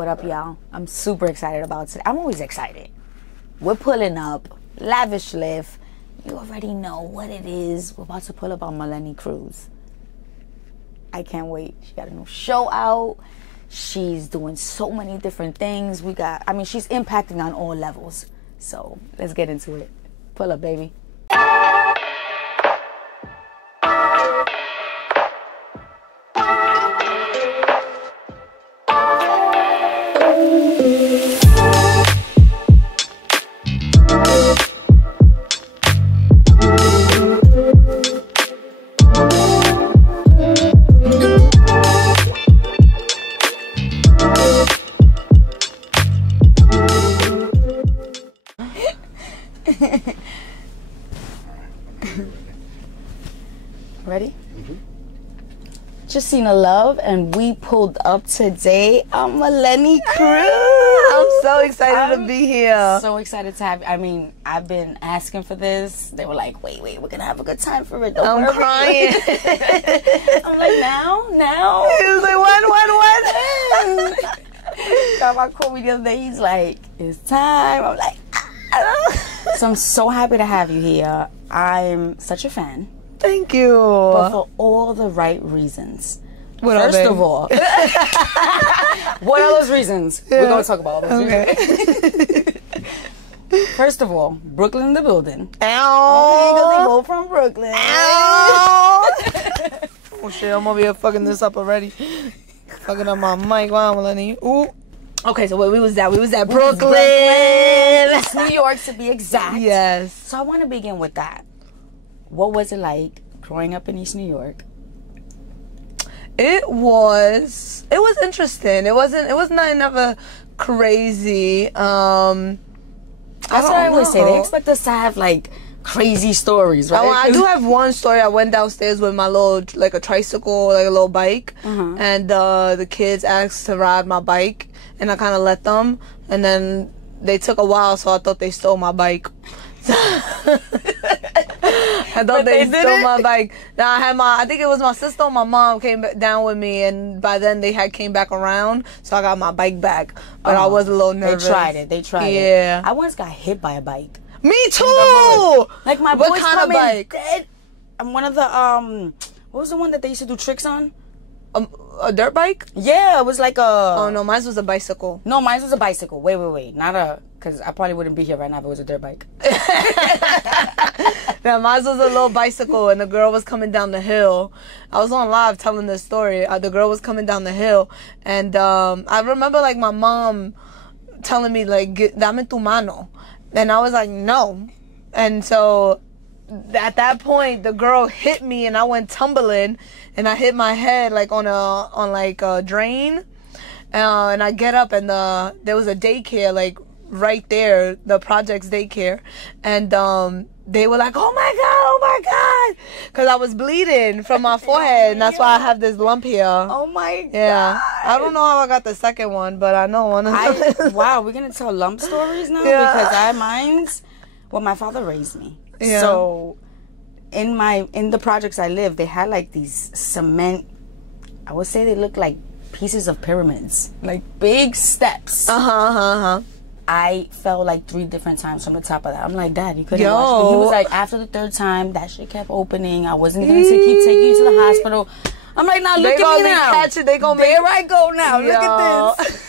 What up, y'all? I'm super excited about today. I'm always excited. We're pulling up. Lavish lift. You already know what it is. We're about to pull up on Maleni Cruz. I can't wait. She got a new show out. She's doing so many different things. She's impacting on all levels. So let's get into it. Pull up, baby. Ready? Jacina Love, and we pulled up today on Maleni Cruz. I'm so excited to be here. So excited to have. I've been asking for this. They were like, "Wait, we're gonna have a good time for it." I'm crying. I'm like, now. He was like, what? God called me the other day. He's like, "It's time." I'm like, ah. So I'm so happy to have you here. I'm such a fan. Thank you. But for all the right reasons. First of all, what are those reasons? Yeah. We're going to talk about all those reasons. First of all, Brooklyn in the building. Ow. Because they both from Brooklyn. Ow. Oh shit, I'm over here fucking this up already. Fucking up my mic. Wow, Maleni. Ooh. Okay, so where we was at? We was at Brooklyn. New York to be exact. Yes. So I want to begin with that. What was it like growing up in East New York? It was interesting. It was nothing ever crazy. That's what I always say. They expect us to have like crazy stories, right? I do have one story. I went downstairs with my a tricycle, like a little bike, and the kids asked to ride my bike, and I kind of let them, and then they took a while, so I thought they stole my bike. I thought they stole my bike. Now I think it was my sister or my mom came down with me, and by then they came back around, so I got my bike back. But I was a little nervous. They tried it. Yeah. I once got hit by a bike. Me too. Like my what kind of bike? Dead. I'm one of the what was the one that they used to do tricks on? A dirt bike? Yeah, it was like a... Oh, no, mine was a bicycle. No, mine was a bicycle. Wait. Not a... Because I probably wouldn't be here right now if it was a dirt bike. Yeah, mine was a little bicycle, and the girl was coming down the hill. I was on live telling this story. The girl was coming down the hill, and I remember, like, my mom telling me, like, dame tu mano. And I was like, no. And so... at that point, the girl hit me, and I went tumbling, and I hit my head like on a drain, and I get up, and there was a daycare like right there, the project's daycare, and they were like, oh my god, because I was bleeding from my forehead, and that's why I have this lump here. Oh my god. Yeah, I don't know how I got the second one, but I know one of them. Wow, we're gonna tell lump stories now. Yeah. Because my father raised me. Yeah. So in the projects I lived, they had like these cement, I would say they look like pieces of pyramids, like big steps. I fell like 3 different times from the top of that. I'm like, Dad, you couldn't watch me. He was like, after the 3rd time, that shit kept opening. I wasn't gonna keep taking you to the hospital. I'm like, now look at me now. There I go now. Look at this.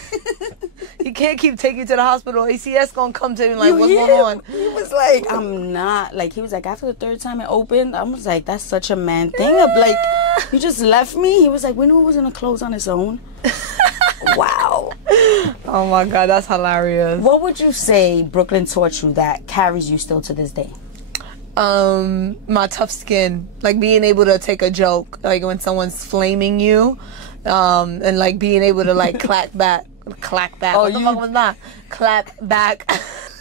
You can't keep taking you to the hospital. ACS gonna come to you like, what's going on? He was like, I'm not. Like, he was like, after the 3rd time it opened, I was like, that's such a man thing. Of like, you just left me. He was like, we knew it was gonna close on its own. Wow. Oh my god, that's hilarious. What would you say Brooklyn taught you that carries you still to this day? My tough skin, like being able to take a joke, like when someone's flaming you, and like being able to like clap back. Oh, what the fuck was that? Clap back.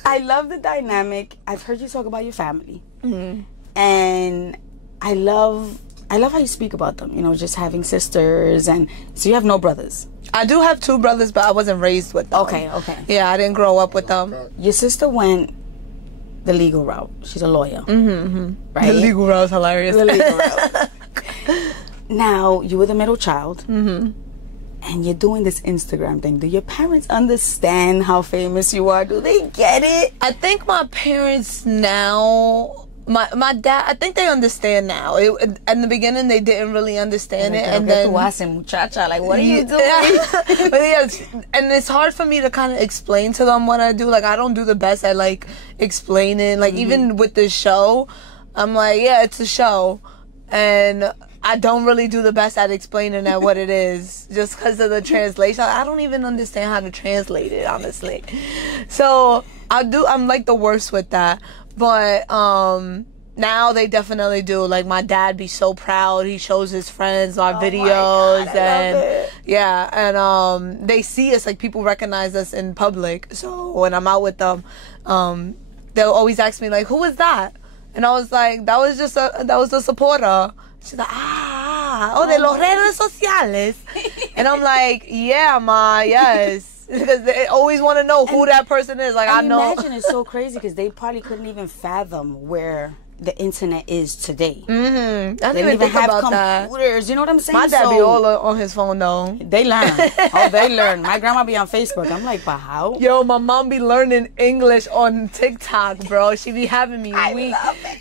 I love the dynamic. I've heard you talk about your family, and I love how you speak about them. You know, just having sisters, and so you have no brothers. I do have 2 brothers, but I wasn't raised with them. Okay. Yeah, I didn't grow up with them. Your sister went the legal route. She's a lawyer. Right? The legal route is hilarious. The legal route. Now, you were the middle child. and you're doing this Instagram thing. Do your parents understand how famous you are? Do they get it? I think my parents now, my dad, I think they understand now. In the beginning, they didn't really understand it, and then muchacha, like, what are you doing? But yeah, and it's hard for me to kind of explain to them what I do. Like, I don't do the best at like explaining. Like, even with this show, I'm like, yeah, it's a show, and I don't really do the best at explaining that what it is, just because of the translation. I don't even understand how to translate it, honestly. So I'm like the worst with that. But now they definitely do. Like, my dad be so proud. He shows his friends our videos. God, I love it. Yeah, and they see us, like, people recognize us in public. So when I'm out with them, they'll always ask me, like, who was that? And I was like, that was the supporter. She's like, de los redes sociales. And I'm like, yeah, ma, yes. Because they always want to know who that person is. Like, I know. Imagine it's so crazy because they probably couldn't even fathom where the internet is today. I didn't even think have about computers. You know what I'm saying? My dad be all on his phone though. They learn. They learn. My grandma be on Facebook. I'm like, but how? Yo, my mom be learning English on TikTok, bro. She be having me weak.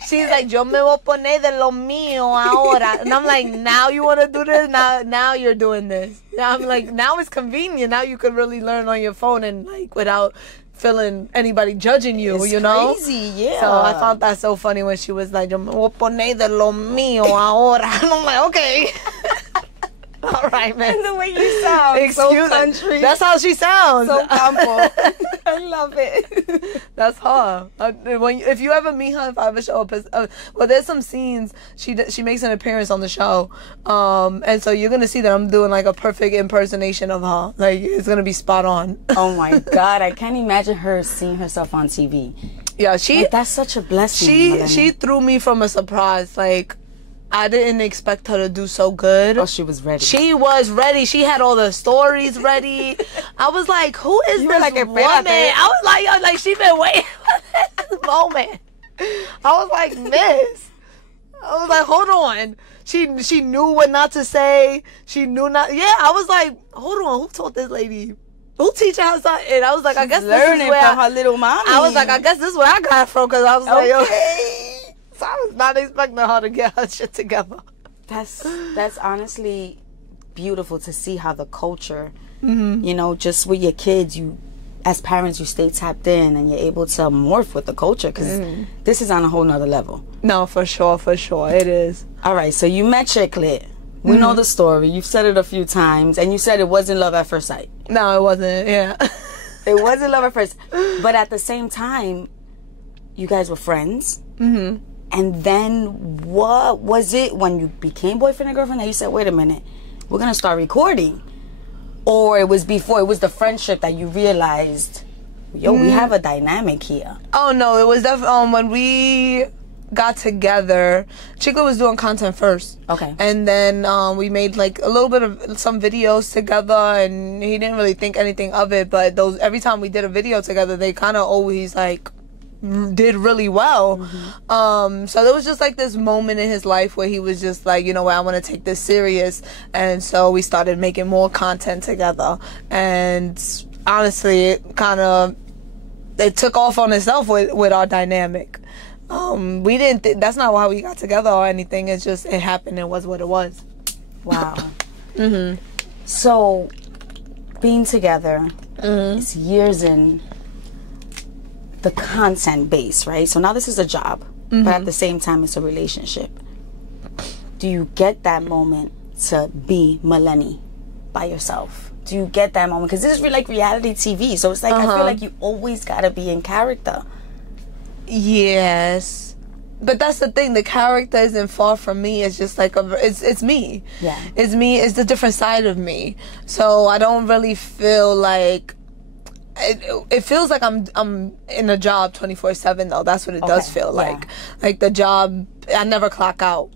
She's like, yo me voy a poner de lo mío ahora. And I'm like, now you want to do this? Now you're doing this. I'm like, now it's convenient. Now you can really learn on your phone and like without feeling anybody judging you, it's you know? Crazy, yeah. So I found that so funny when she was like, yo me voy a poner de lo mío ahora. And I'm like, okay. All right, man. The way you sound. Excuse so country. That's how she sounds. So campo. I love it. That's her. If you ever meet her, if I ever show up, well, there's some scenes she makes an appearance on the show, and so you're gonna see that I'm doing like a perfect impersonation of her. Like, it's gonna be spot on. Oh my God, I can't imagine her seeing herself on TV. Yeah, that's such a blessing. She threw me from a surprise. Like, I didn't expect her to do so good. Oh, she was ready. She was ready. She had all the stories ready. I was like, who is this woman? I was like, yo, like, she been waiting for this moment. I was like, miss. I was like, hold on. She knew what not to say. She knew not. Yeah, I was like, hold on. Who taught this lady? Who teach her something? And I was like, I guess learning this is where from her little mommy. I was like, I guess this is where I got it from, because I was like, okay. So I was not expecting her to get her shit together. That's honestly beautiful to see how the culture, you know, just with your kids, you, as parents, you stay tapped in and you're able to morph with the culture, because this is on a whole nother level. No, for sure, it is. All right, so you met Chiclet. We know the story. You've said it a few times, and you said it wasn't love at first sight. No, it wasn't. Yeah, it wasn't love at first. But at the same time, you guys were friends. And then what was it when you became boyfriend and girlfriend that you said, wait a minute, we're going to start recording? Or it was before, it was the friendship that you realized, yo, we have a dynamic here? Oh, no, it was definitely when we got together. Chiclet was doing content first. Okay. And then we made like a little bit of some videos together, and he didn't really think anything of it. But every time we did a video together, they kind of always like did really well. So there was just like this moment in his life where he was just like, you know what, I want to take this serious. And so we started making more content together, and honestly it took off on itself with our dynamic. We didn't that's not how we got together or anything. It's just, it happened. It was what it was. Wow. So being together, it's years in the content base, right? So now this is a job, but at the same time it's a relationship. Do you get that moment to be Maleni by yourself? Do you get that moment? Because this is like reality TV, so it's like I feel like you always gotta be in character. Yes, but that's the thing. The character isn't far from me. It's just like it's me. Yeah, it's me. It's the different side of me. So I don't really feel like. It feels like I'm in a job 24/7 though. That's what it does feel like. Like the job, I never clock out.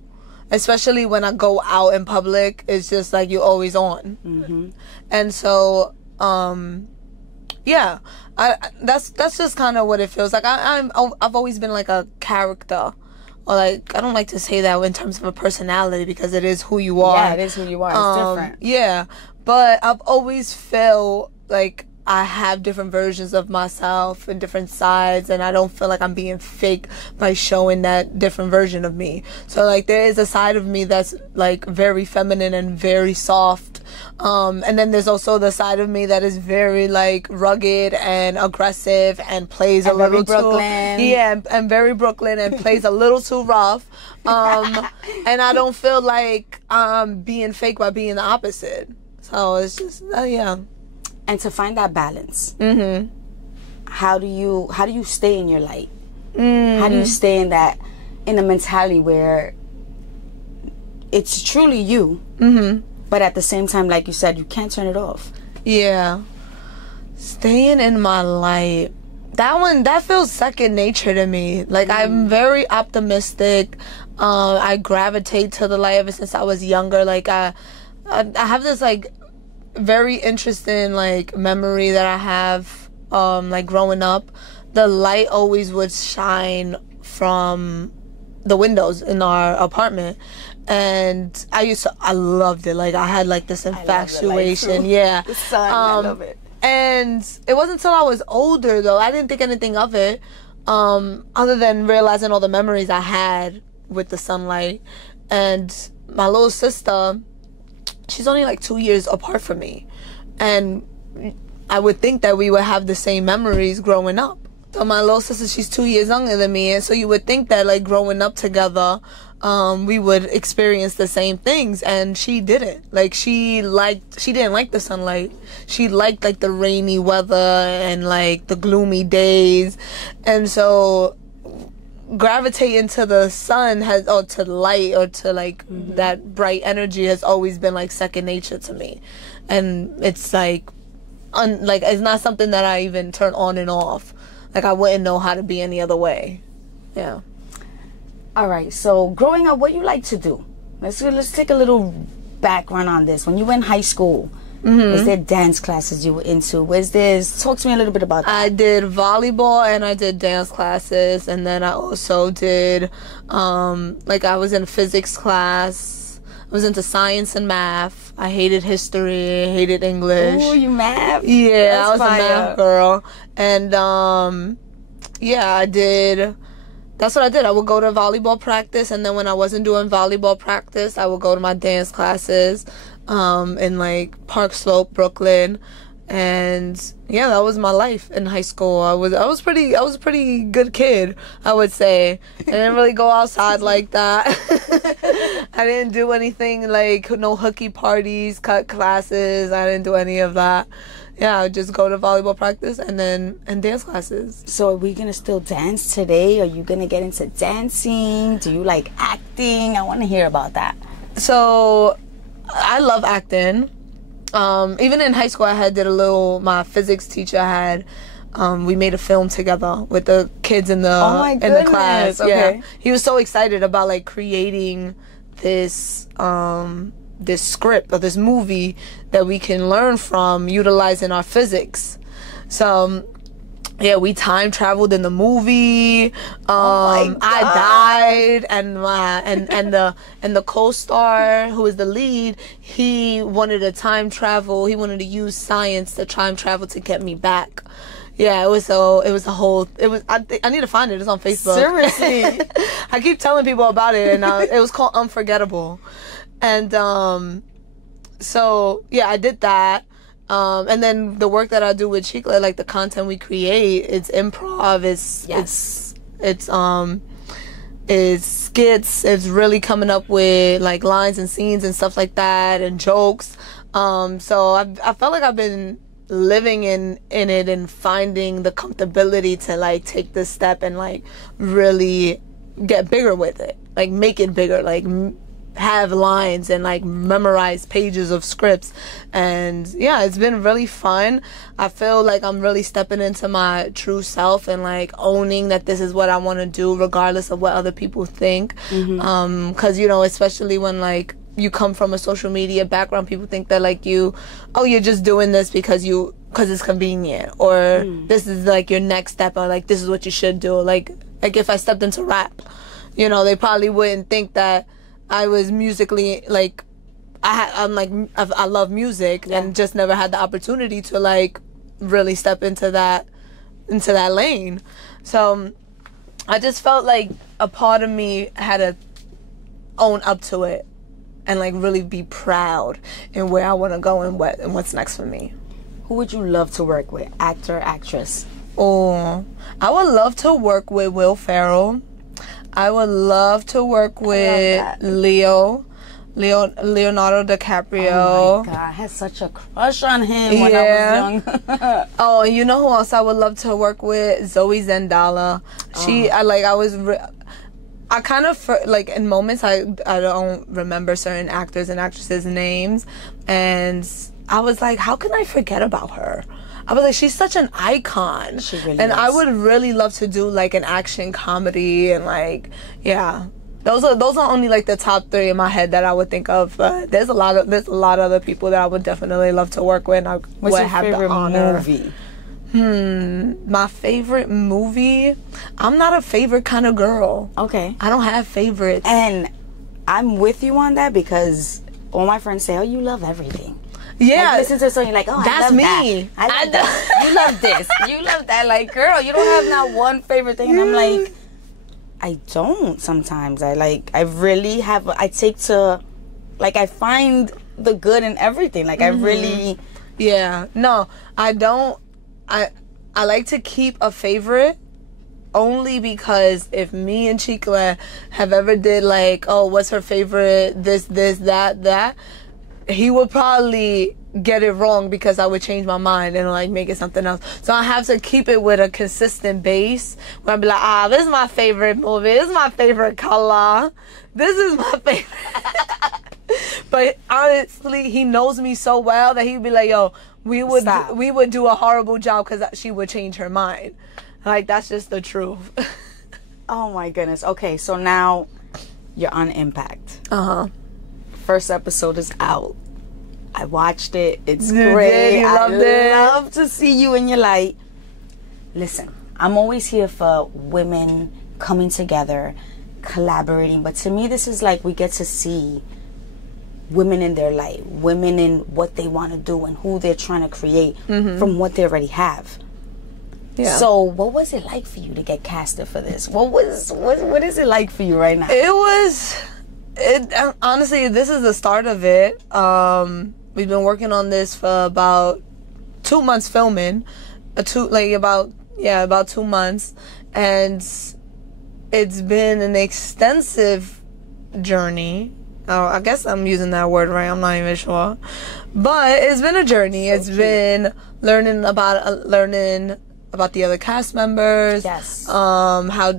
Especially when I go out in public, it's just like you're always on. And so, yeah, that's just kind of what it feels like. I've always been like a character. Or like, I don't like to say that in terms of a personality, because it is who you are. Yeah, it is who you are. It's different. Yeah, But I've always felt like I have different versions of myself and different sides, and I don't feel like I'm being fake by showing that different version of me. So like there is a side of me that's like very feminine and very soft, and then there's also the side of me that is very like rugged and aggressive and plays a little too, and very Brooklyn, and plays a little too rough, and I don't feel like I'm being fake by being the opposite. So it's just yeah. And to find that balance, how do you stay in your light? How do you stay in a mentality where it's truly you, but at the same time, like you said, you can't turn it off? Yeah, staying in my light. That feels second nature to me. Like I'm very optimistic. I gravitate to the light ever since I was younger. Like I have this like very interesting like memory that I have like growing up. The light always would shine from the windows in our apartment, and I loved it. Like I had like this infatuation. Yeah, the sun, I love it. And it wasn't until I was older though, I didn't think anything of it, other than realizing all the memories I had with the sunlight. And my little sister, she's only like 2 years apart from me, and I would think that we would have the same memories growing up. So my little sister, she's 2 years younger than me, and so you would think that like growing up together, we would experience the same things, and she didn't. Like she didn't like the sunlight. She liked like the rainy weather and like the gloomy days, and so gravitating to the sun or to light or to like that bright energy has always been like second nature to me. And it's like it's not something that I even turn on and off. Like I wouldn't know how to be any other way. Yeah. All right, so growing up, what you like to do? Let's take a little background on this. When you were in high school, was there dance classes you were into? Talk to me a little bit about that. I did volleyball and I did dance classes, and then I also did I was in physics class. I was into science and math. I hated history, I hated English. Ooh, you math? Yeah, I was a math girl. And I did. That's what I did. I would go to volleyball practice, and then when I wasn't doing volleyball practice, I would go to my dance classes in like Park Slope, Brooklyn. And yeah, that was my life in high school. I was a pretty good kid, I would say. I didn't really go outside like that. I didn't do anything like no hooky parties, cut classes. I didn't do any of that. Yeah, I would just go to volleyball practice and dance classes. So are we going to still dance today? Are you going to get into dancing? Do you like acting? I want to hear about that. So I love acting. Even in high school, my physics teacher we made a film together with the kids in the class. Okay. Yeah. He was so excited about like creating this script or this movie that we can learn from utilizing our physics. So yeah, we time traveled in the movie. I died, and the co-star who was the lead, he wanted to time travel. He wanted to use science to time travel to get me back. Yeah, I need to find it. It's on Facebook. Seriously. I keep telling people about it, and it was called Unforgettable. And so yeah, I did that. And then the work that I do with Chicla, like the content we create, it's improv, it's skits, it's really coming up with like lines and scenes and stuff like that and jokes. So I felt like I've been living in it and finding the comfortability to like take this step and like really get bigger with it, like make it bigger, like have lines and like memorize pages of scripts. And yeah, it's been really fun. I feel like I'm really stepping into my true self and like owning that this is what I want to do regardless of what other people think. Because especially when like you come from a social media background, people think that like you're just doing this because it's convenient, or this is like your next step, or like this is what you should do. Like if I stepped into rap, they probably wouldn't think that I was musically like I love music and just never had the opportunity to like really step into that lane. So I just felt like a part of me had to own up to it and like really be proud in where I want to go and what's next for me. Who would you love to work with? Actor, actress? Oh, I would love to work with Will Ferrell. I would love to work with Leonardo DiCaprio. Oh my God, I had such a crush on him when I was young. Oh, and you know who else I would love to work with? Zoe Zendala. I kind of, like, in moments, I don't remember certain actors and actresses' names, and I was like, how can I forget about her? I was like, she's such an icon. She really and is. I would really love to do, like, an action comedy, and, like, yeah. Those are only, like, the top 3 in my head that I would think of, but there's a lot of other people that I would definitely love to work with, and I What's would your have favorite the honor. movie? My favorite movie? I'm not a favorite kind of girl. Okay. I don't have favorites. And I'm with you on that because all my friends say, oh, you love everything. Yeah. Like, listen to a song, you're like, oh, that's I love me. That. I love that. You love this. You love that. Like, girl, you don't have not one favorite thing. And I'm like, I don't sometimes. I really have, I take to, like, I find the good in everything. Like, I really. Yeah. No, I don't. I like to keep a favorite only because if me and Chicle have ever did, like, oh, what's her favorite, this, that, he would probably get it wrong because I would change my mind and, like, make it something else. So I have to keep it with a consistent base where I'd be like, this is my favorite movie, this is my favorite color, this is my favorite. But honestly, he knows me so well that he'd be like, yo, we would do a horrible job because she would change her mind. Like, that's just the truth. Oh my goodness. Okay, so now you're on Impact. First episode is out. I watched it. It's great. You loved it. I love to see you in your light. Listen, I'm always here for women coming together, collaborating. But to me, this is like we get to see women in their light, women in what they want to do and who they're trying to create from what they already have. Yeah. So what was it like for you to get casted for this? What is it like for you right now? Honestly, this is the start of it. We've been working on this for about 2 months filming. About 2 months. And it's been an extensive journey. Oh, I guess I'm using that word right. I'm not even sure. But it's been a journey. It's been learning about the other cast members. Yes. How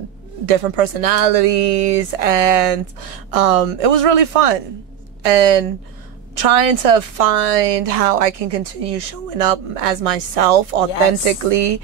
different personalities, and it was really fun. And trying to find how I can continue showing up as myself authentically.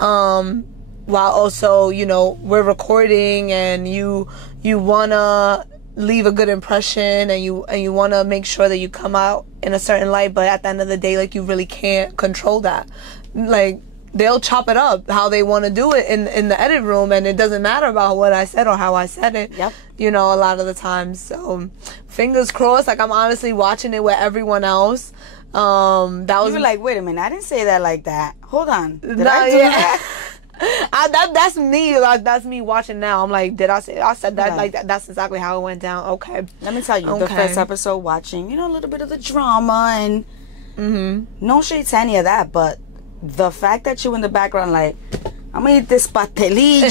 Yes. While also, we're recording and you wanna leave a good impression and you want to make sure that you come out in a certain light, but at the end of the day, like, you really can't control that. Like, they'll chop it up how they want to do it in the edit room, and it doesn't matter about what I said or how I said it. Yep. A lot of the times. So fingers crossed. Like, I'm honestly watching it with everyone else. You were like, wait a minute, I didn't say that like that. Hold on. Did I do that? That's me. Like, that's me watching now. I'm like, did I say? I said that like that. That's exactly how it went down. Okay. Let me tell you, the first episode, watching, a little bit of the drama and no shade to any of that, but the fact that you in the background, like, I'm gonna eat this pastelillo.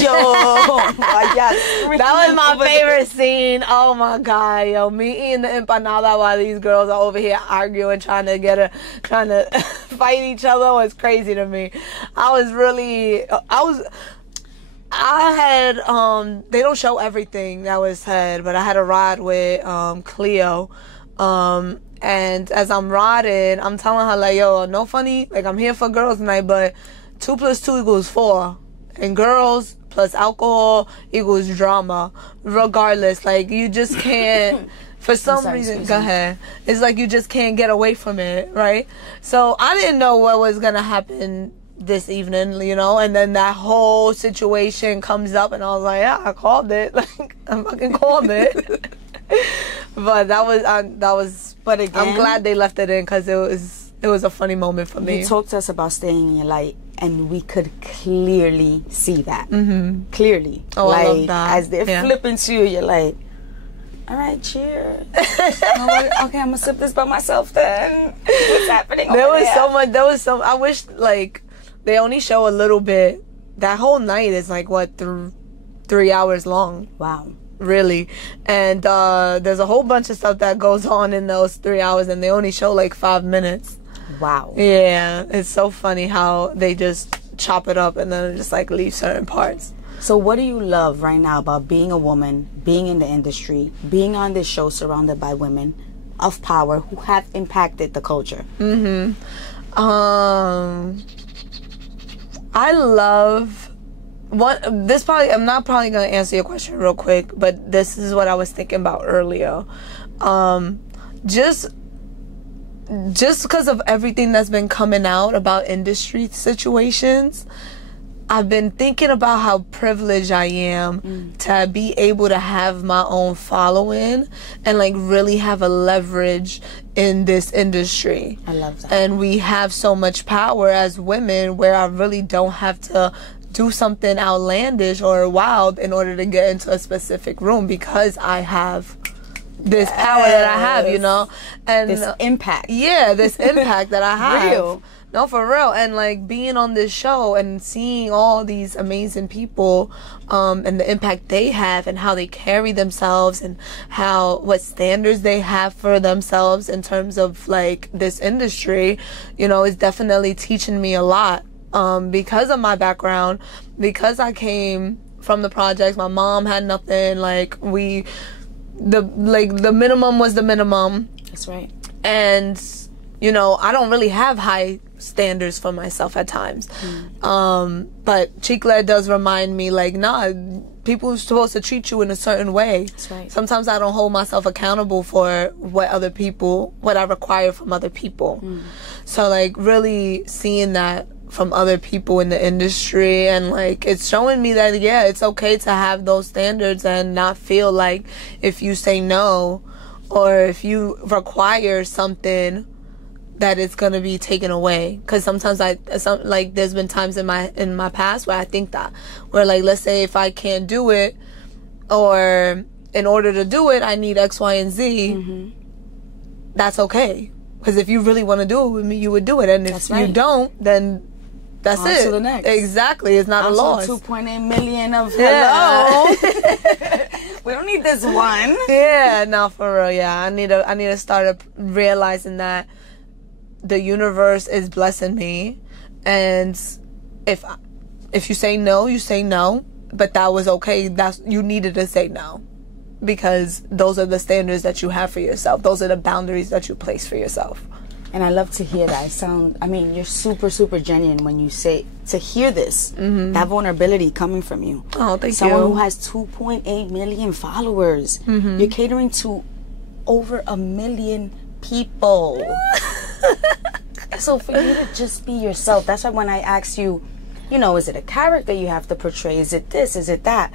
That was my favorite scene. Oh my God, yo, me eating the empanada while these girls are over here arguing, trying to fight each other was crazy to me. I had they don't show everything that was said, but I had a ride with Cleo. And as I'm riding, I'm telling her, like, yo, no funny, like, I'm here for girls tonight, but 2 + 2 = 4. And girls plus alcohol equals drama. Regardless, like, you just can't, for some reason, go ahead. It's like you just can't get away from it, right? So I didn't know what was going to happen this evening, and then that whole situation comes up, and I was like, yeah, I called it. Like, I fucking called it. But that was. But again, I'm glad they left it in because it was a funny moment for me. You talked to us about staying in your light, and we could clearly see that. Clearly. Oh, like, I love that. As they're flipping to you, you're like, all right, cheers. Okay, I'm gonna sip this by myself then. What's happening? There was so much. I wish like they only show a little bit. That whole night is like what 3 hours long. Wow. Really. And there's a whole bunch of stuff that goes on in those 3 hours, and they only show like 5 minutes. Wow. Yeah, it's so funny how they just chop it up and then just like leave certain parts. So what do you love right now about being a woman, being in the industry, being on this show surrounded by women of power who have impacted the culture? I love I'm not probably gonna answer your question real quick, but this is what I was thinking about earlier. Just because of everything that's been coming out about industry situations, I've been thinking about how privileged I am to be able to have my own following and like really have a leverage in this industry. I love that. And we have so much power as women where I really don't have to do something outlandish or wild in order to get into a specific room because I have this power that I have, you know? And this impact. Yeah, this impact that I have. Real. No, for real. And like being on this show and seeing all these amazing people and the impact they have and how they carry themselves and what standards they have for themselves in terms of like this industry, you know, is definitely teaching me a lot. Because of my background, because I came from the projects, my mom had nothing, like the minimum was the minimum. That's right. And, you know, I don't really have high standards for myself at times. But Chiclet does remind me, like, nah, people are supposed to treat you in a certain way. That's right. Sometimes I don't hold myself accountable for what I require from other people. So, like, really seeing that from other people in the industry, and like it's showing me that it's okay to have those standards and not feel like if you say no or if you require something that it's gonna be taken away. Because sometimes there's been times in my past where I think that, where like, let's say if I can't do it, or in order to do it I need X, Y, and Z, that's okay, because if you really want to do it with me, you would do it, and if you don't, then that's on it. to the next. Exactly. It's not a loss. 2.8 million of hello. We don't need this one. Yeah, no, for real. Yeah, I need to start realizing that the universe is blessing me, and if you say no, you say no. But that was okay. You needed to say no, because those are the standards that you have for yourself. Those are the boundaries that you place for yourself. And I love to hear that. You're super, super genuine when you say, to hear this, that vulnerability coming from you. Oh, thank you. Someone who has 2.8 million followers. You're catering to over 1 million people. So for you to just be yourself, that's why when I ask you, you know, is it a character you have to portray? Is it this? Is it that?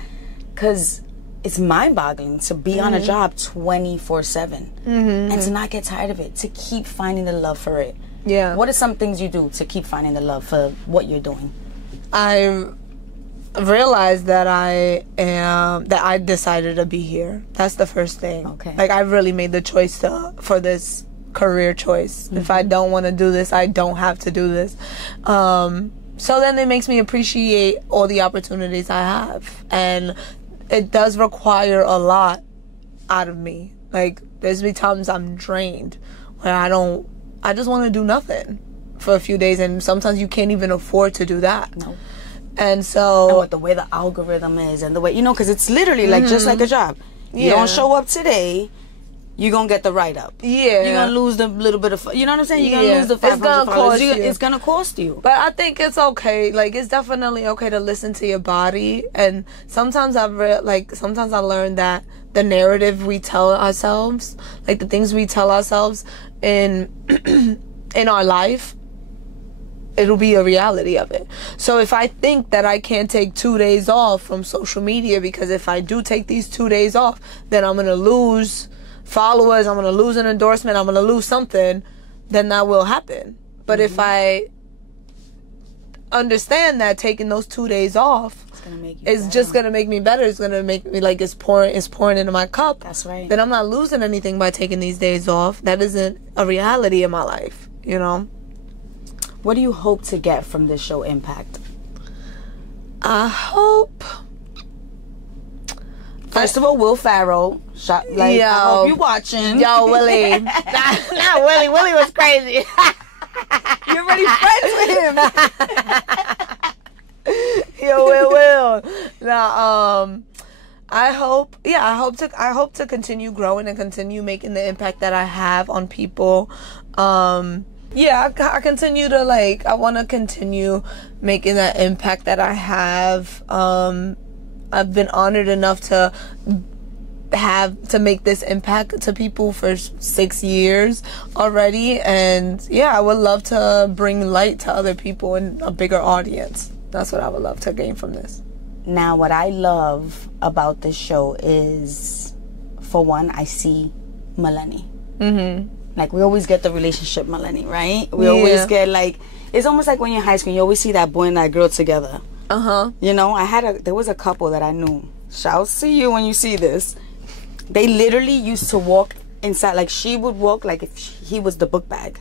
Because it's mind-boggling to be on a job 24/7 and to not get tired of it, to keep finding the love for it. Yeah. What are some things you do to keep finding the love for what you're doing? I realized that I decided to be here. That's the first thing. Okay. Like, I really made the choice for this career choice. If I don't want to do this, I don't have to do this. So then it makes me appreciate all the opportunities I have. And it does require a lot out of me. Like, there's been times I'm drained where I just want to do nothing for a few days, and sometimes you can't even afford to do that. No. And so... And with the way the algorithm is, and the way, you know, because it's literally like just like a job. You don't show up today, you're going to get the write-up. Yeah. You're going to lose the little bit of... You know what I'm saying? You're going to lose the $500. It's going to cost you. But I think it's okay. Like, it's definitely okay to listen to your body. And sometimes sometimes I learned that the narrative we tell ourselves, like the things we tell ourselves in our life, it'll be a reality of it. So if I think that I can't take 2 days off from social media, because if I do take these 2 days off, then I'm going to lose followers, I'm going to lose an endorsement, I'm going to lose something, then that will happen. But if I understand that taking those 2 days off is just going to make me better, it's going to make me like it's pouring into my cup. That's right. Then I'm not losing anything by taking these days off. That isn't a reality in my life, you know? What do you hope to get from this show, Impact? I hope... First of all, Will Ferrell. I hope you watching. Yo, Willie. not Willie. Willie was crazy. You're already friends with him. Yo, Will. Now, I hope to continue growing and continue making the impact that I have on people. I continue to I want to continue making that impact that I have. I've been honored enough to make this impact to people for 6 years already, and I would love to bring light to other people and a bigger audience. That's what I would love to gain from this. Now, what I love about this show is, for one, I see Maleni. Like, we always get the relationship Maleni, right? We always get it's almost like when you're in high school, you always see that boy and that girl together. You know, there was a couple that I knew. Shouts to you when you see this. They literally used to walk inside, like she would walk like if he was the book bag.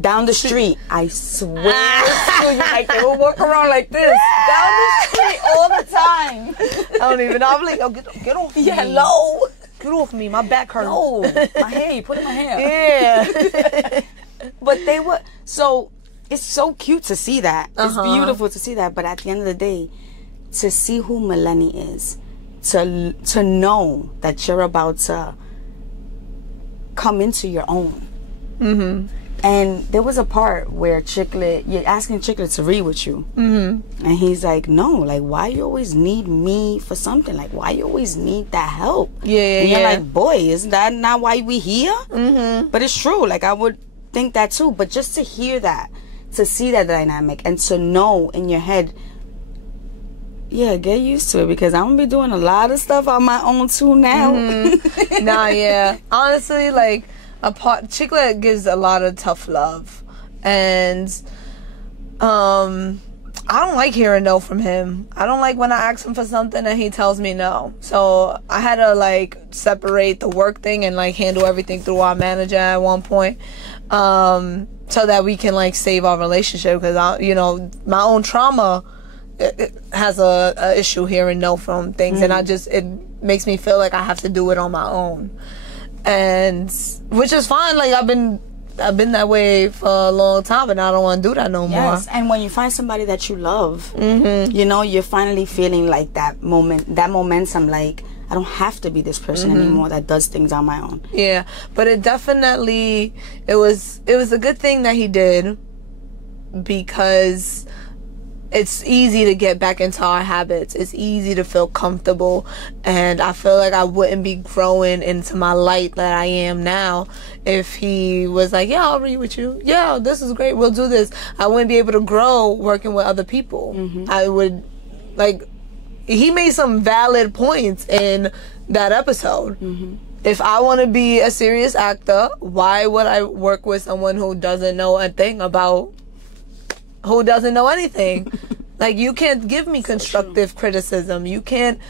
Down the street, I swear to you, like they would walk around like this. Down the street all the time. I don't even know. I'm like, oh, get off me. Hello. Get off me. My back hurts. No, my hair, you put in my hair. Yeah. But they were, so it's so cute to see that. It's beautiful to see that. But at the end of the day, to see who Maleni is, to know that you're about to come into your own. And there was a part where you're asking Chiclet to read with you. And he's like, no, like, why you always need me for something? Like, why you always need that help? And you're like, boy, isn't that not why we here? But it's true. Like, I would think that too. But just to hear that, to see that dynamic, and to know in your head, get used to it, because I'm gonna be doing a lot of stuff on my own too now. Honestly, like, Chiclet gives a lot of tough love, and I don't like hearing no from him. I don't like when I ask him for something and he tells me no. So I had to separate the work thing and handle everything through our manager at one point, so that we can save our relationship, because my own trauma, it has a issue hearing no from things, and it makes me feel like I have to do it on my own, and which is fine. I've been that way for a long time, and I don't want to do that no more. Yes, and when you find somebody that you love, you're finally feeling that momentum, I don't have to be this person anymore that does things on my own. Yeah, but it was a good thing that he did, because it's easy to get back into our habits. It's easy to feel comfortable, and I feel like I wouldn't be growing into my light that I am now if he was like, yeah, I'll read with you. Yeah, this is great. We'll do this. I wouldn't be able to grow working with other people. I would, he made some valid points in that episode. If I want to be a serious actor, why would I work with someone who doesn't know anything? You can't give me constructive criticism. You can't.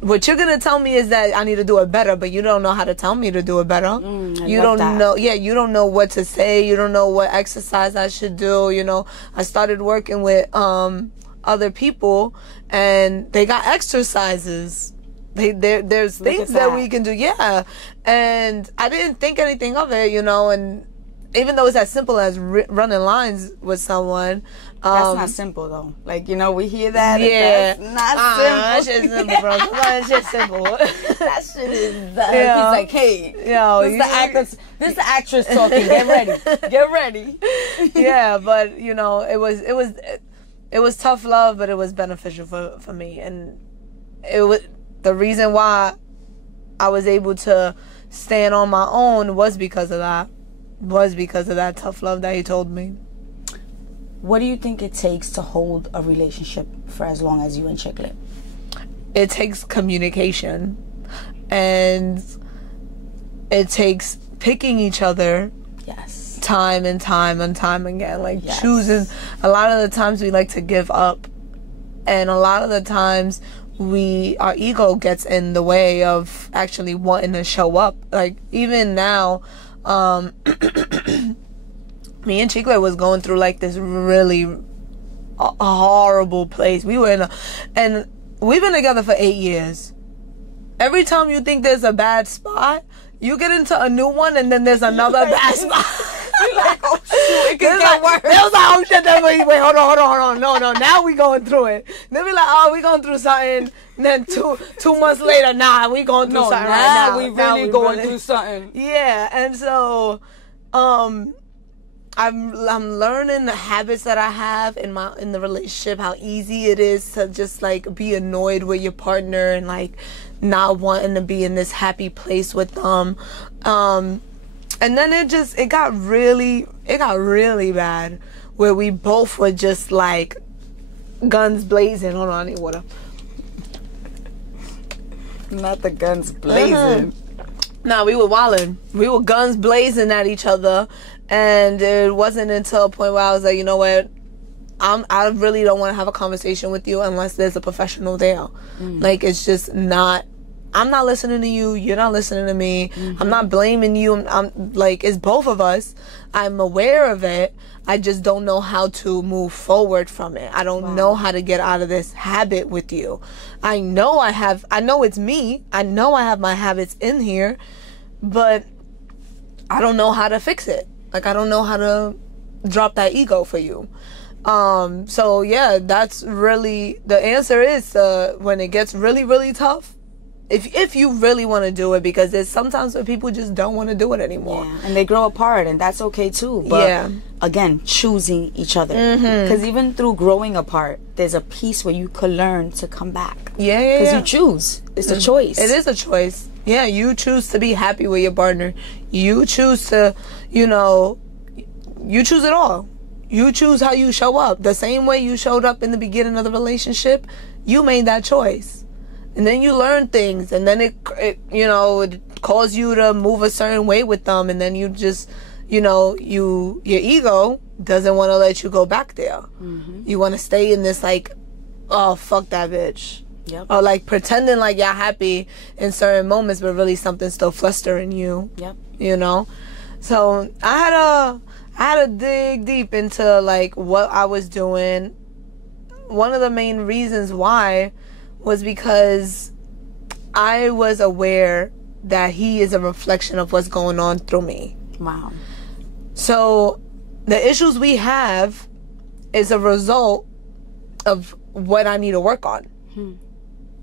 What you're gonna tell me is that I need to do it better, but you don't know how to tell me to do it better. You don't know. Yeah, you don't know what to say. You don't know what exercise I should do. I started working with other people, and they got exercises. There's things that we can do. Yeah, and I didn't think anything of it. And even though it's as simple as running lines with someone. That's not simple, though. We hear that. Yeah. That's not simple. That shit's simple, bro. That shit's simple. That shit is... He's like, hey, this is the actress talking. Get ready. Get ready. Yeah, but, it was tough love, but it was beneficial for me. And it was... The reason why I was able to stand on my own was because of that. Tough love that he told me. What do you think it takes to hold a relationship for as long as you and Chiclet? It takes communication. And it takes picking each other. Yes. Time and time and time again. Like, yes. choosing. A lot of the times we like to give up. And a lot of the times our ego gets in the way of actually wanting to show up. Like, even now, me and Chicle was going through like this really horrible place. We were and we've been together for 8 years. Every time you think there's a bad spot, you get into a new one, and then there's another bad spot. You're like, oh shoot, it can get worse. It was like, oh shit, wait, hold on. No, now we going through it. Then we like, oh, we going through something. And then two months later, nah, we going through something right now. We really going through something. Yeah, and so, I'm learning the habits that I have in the relationship, how easy it is to just like be annoyed with your partner and like not wanting to be in this happy place with them. And then it got really bad where we both were just like guns blazing. Hold on, I need water. Not the guns blazing. Nah, we were wilding. We were guns blazing at each other. And it wasn't until a point where I was like, you know what? I really don't want to have a conversation with you unless there's a professional there. Like, it's just not. I'm not listening to you. You're not listening to me. I'm not blaming you. I'm like, it's both of us. I'm aware of it. I just don't know how to move forward from it. I don't know how to get out of this habit with you. I know it's me. I know I have my habits in here, but I don't know how to fix it. Like, I don't know how to drop that ego for you. So yeah, that's really, the answer is, when it gets really, really tough, if you really want to do it, because there's sometimes where people just don't want to do it anymore. Yeah, and they grow apart, and that's okay too. But again, choosing each other. Because even through growing apart, there's a piece where you could learn to come back. Yeah. Because you choose. It's a choice. It is a choice. Yeah, you choose to be happy with your partner. You choose to, you choose it all. You choose how you show up. The same way you showed up in the beginning of the relationship, you made that choice. And then you learn things, and then it calls you to move a certain way with them, and then you just, your ego doesn't want to let you go back there. You want to stay in this like, oh, fuck that bitch. Yep. Or like pretending like you're happy in certain moments, but really something's still flustering you. Yep. So I had to dig deep into like what I was doing. One of the main reasons why was because I was aware that he is a reflection of what's going on through me. Wow. So the issues we have is a result of what I need to work on.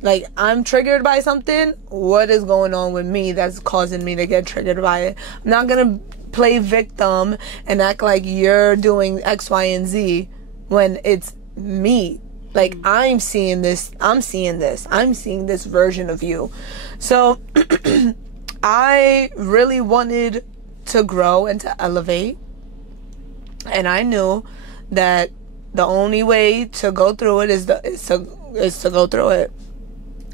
Like, I'm triggered by something. What is going on with me that's causing me to get triggered by it? I'm not going to play victim and act like you're doing X, Y, and Z when it's me. Like, I'm seeing this. I'm seeing this version of you. So, I really wanted to grow and to elevate. And I knew that the only way to go through it is to go through it.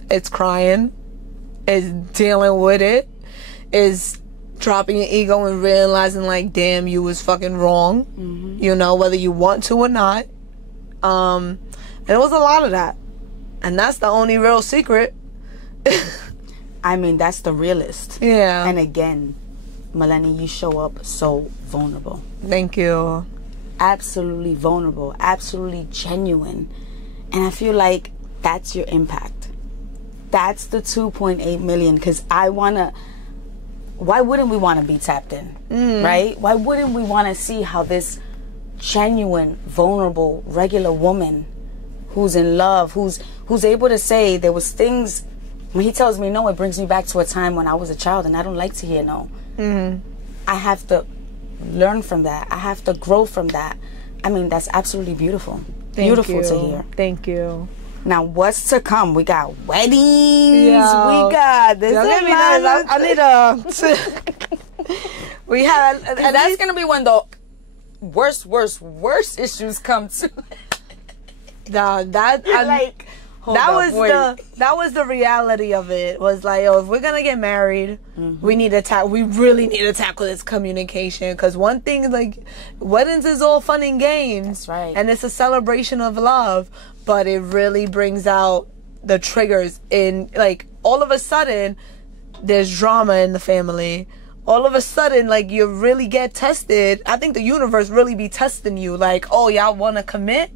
It's crying. It's dealing with it. It's dropping your ego and realizing, like, damn, you was fucking wrong. Whether you want to or not. And it was a lot of that. And that's the only real secret. I mean, that's the realist. Yeah. And again, Maleni, you show up so vulnerable. Thank you. Absolutely vulnerable. Absolutely genuine. And I feel like that's your impact. That's the 2.8 million. Because why wouldn't we want to be tapped in? Right? Why wouldn't we want to see how this genuine, vulnerable, regular woman who's in love, who's able to say there was things, when he tells me no, it brings me back to a time when I was a child and I don't like to hear no. I have to learn from that. I have to grow from that. I mean, that's absolutely beautiful. Beautiful to hear. Thank you. Now, what's to come? We got weddings. Yeah. We got this. I need a... We have... And that's going to be when the worst issues come to... That... Like, that was the reality of it. Was like, if we're gonna get married, we really need to tackle this communication. Because one thing is, like, weddings is all fun and games. That's right. And it's a celebration of love, but it really brings out the triggers in, like, all of a sudden there's drama in the family. All of a sudden, like, you really get tested. I think the universe really be testing you. Like, oh, y'all want to commit?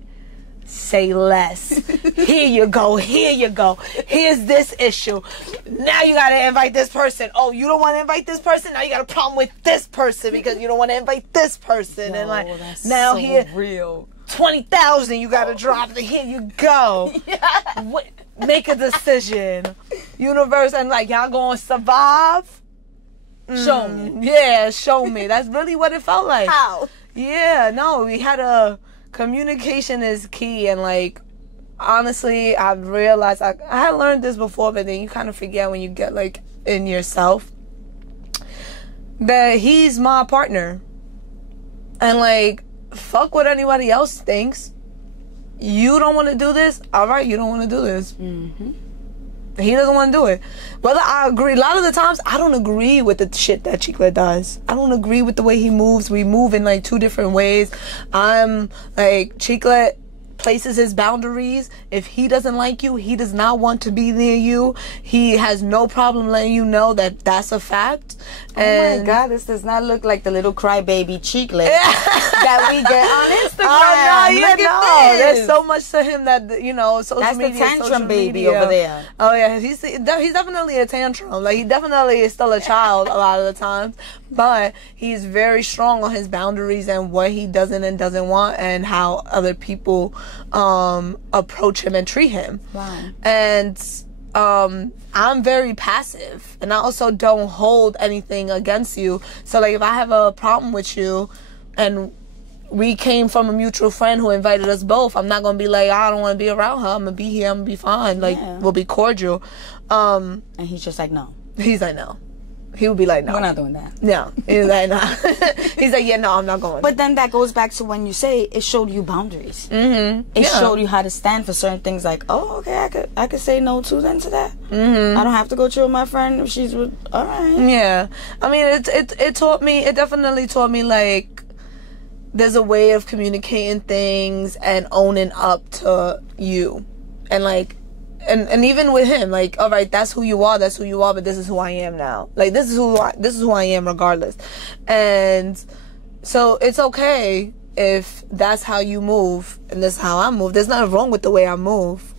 Say less. Here you go. Here's this issue. Now you got to invite this person. Oh, you don't want to invite this person? Now you got a problem with this person because you don't want to invite this person. And, like, now so here, real. 20,000 you got to drop. Here you go. Yeah. Make a decision. Universe, and, like, y'all going to survive? Show me. Yeah, show me. That's really what it felt like. How? Yeah, no, we had communication is key, and, like, honestly, I've realized, I had learned this before, but then you kind of forget when you get, like, in yourself, that he's my partner. And, like, fuck what anybody else thinks. You don't want to do this? All right, you don't want to do this. Mm-hmm. He doesn't want to do it. Whether I agree, a lot of the times, I don't agree with the shit that Chiclet does. I don't agree with the way he moves. We move in, like, 2 different ways. I'm, like, Chiclet places his boundaries. If he doesn't like you, he does not want to be near you. He has no problem letting you know that that's a fact. And oh my God, this does not look like the little crybaby Chiclet that we get on Instagram. Oh, no, look at this. There's so much to him that, you know, social media. That's the tantrum baby over there. Oh yeah, he's definitely a tantrum. Like, he definitely is still a child a lot of the times, but he's very strong on his boundaries and what he doesn't and doesn't want, and how other people approach him and treat him. Wow. And I'm very passive, and I also don't hold anything against you. So, like, if I have a problem with you and we came from a mutual friend who invited us both, I'm not going to be like, I don't want to be around her. I'm going to be here. I'm going to be fine. Like, we'll be cordial. And he's just like, no. He's like, no. He would be like, no. We're not doing that. No. He's like, no. He's like, yeah, no, I'm not going. But then that goes back to when you say it showed you boundaries. Mm-hmm. It showed you how to stand for certain things. Like, oh, okay, I could say no to then to that. Mm-hmm. I don't have to go chill with my friend if she's with. All right. Yeah. I mean, it taught me. It definitely taught me, like, there's a way of communicating things and owning up to you, and, like. And even with him, like, all right, that's who you are, but this is who I am now. Like, this is who I am regardless. And so it's okay if that's how you move and that's how I move. There's nothing wrong with the way I move.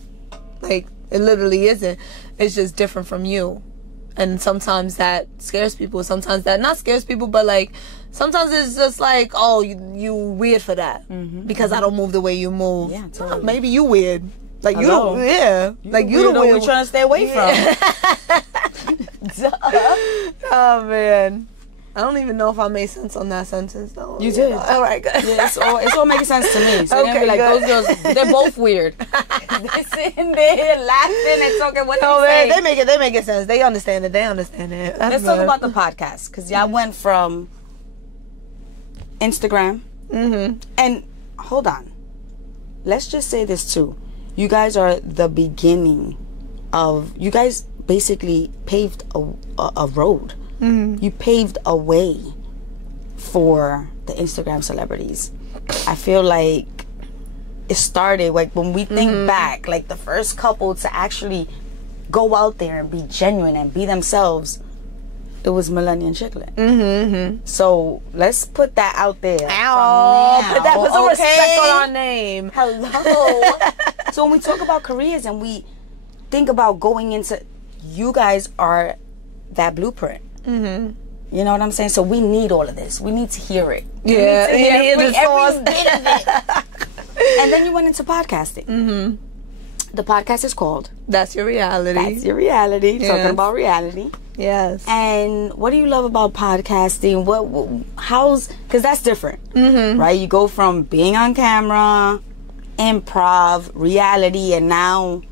Like, it literally isn't. It's just different from you. And sometimes that scares people. Sometimes that not scares people, but, like, sometimes it's just like, oh, you weird for that. Mm-hmm. Because I don't move the way you move. Yeah, totally. Maybe you weird. Like, Hello. you don't, yeah. Like, you don't know what we're trying to stay away from. Oh, man. I don't even know if I made sense on that sentence, though. You did. All right, good. Yeah, it's all making sense to me. So okay, be like, good. those girls, they're both weird. They're sitting there laughing and talking. What they say? They make it sense. They understand it. Let's talk about the podcast, because y'all went from Instagram. Mm-hmm. And hold on. Let's just say this, too. You guys are the beginning of... You guys basically paved a road. Mm-hmm. You paved a way for the Instagram celebrities. I feel like it started, like, when we think back, like, the first couple to actually go out there and be genuine and be themselves, it was Maleni and Chiclet. Mm-hmm. So let's put that out there. Put some respect on our name. Hello. So when we talk about careers and we think about going into, you guys are that blueprint. Mm-hmm. You know what I'm saying? So we need all of this. We need to hear it. Yeah, we need to hear the sauce. every bit of it. And then you went into podcasting. Mm-hmm. The podcast is called That's Your Reality. That's Your Reality. Yes. Talking about reality. Yes. And what do you love about podcasting? Because that's different, right? You go from being on camera, improv, reality, and now